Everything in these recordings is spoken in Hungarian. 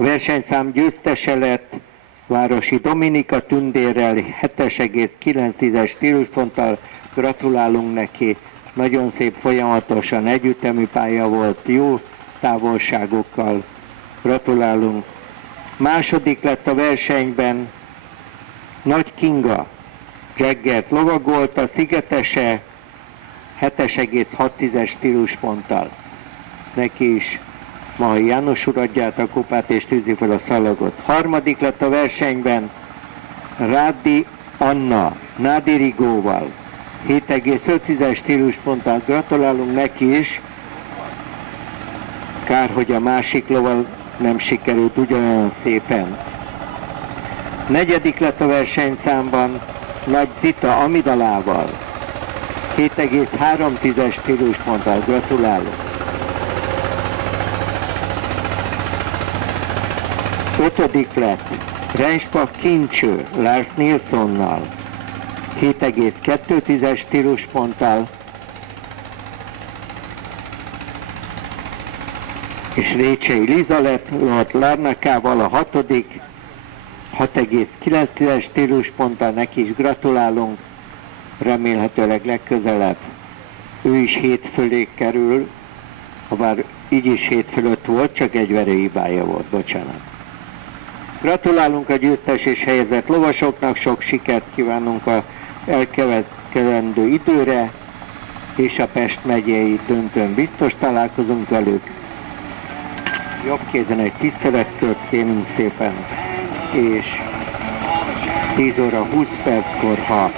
A versenyszám győztese lett Városi Dominika tündérrel 7,9-es stílusponttal. Gratulálunk neki, nagyon szép, folyamatosan együttemű pálya volt, jó távolságokkal. Gratulálunk. Második lett a versenyben Nagy Kinga. Jaggert lovagolt, a Szigetese 7,6-es stílusponttal. Neki is Mahai János úr adja át a kupát és tűzi fel a szalagot. Harmadik lett a versenyben Rádi Anna Nádi Rigóval 7,5-es stílusponttal. Gratulálunk neki is. Kár, hogy a másik loval nem sikerült ugyanolyan szépen. Negyedik lett a versenyszámban Nagy Zita Amidalával 7,3-es stílusponttal. Gratulálunk. Ötödik lett Rensbach Kincső Lars Nilssonnal 7,2-es stílusponttal, és Récsei Liza lett Larnakával a hatodik 6,9-es stílusponttal. Neki is gratulálunk, remélhetőleg legközelebb ő is 7 fölé kerül, ha bár így is 7 fölött volt, csak egy verőhibája volt, bocsánat. Gratulálunk a győztes és helyezett lovasoknak, sok sikert kívánunk a elkövetkezendő időre, és a Pest megyei döntőn biztos találkozunk velük. Jobb kézen egy tiszteletkört kérünk szépen, és 10 óra 20 perckor, ha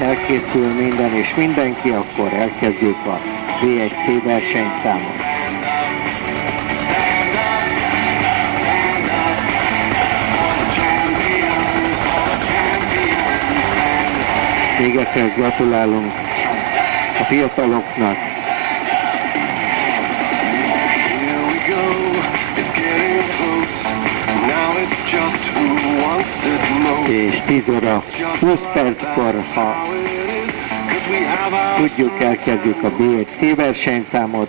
elkészül minden és mindenki, akkor elkezdjük a V1C versenyszámot. Még egyszer gratulálunk a fiataloknak. És 10 óra 20 perckor, ha tudjuk, elkezdjük a B1C versenyszámot.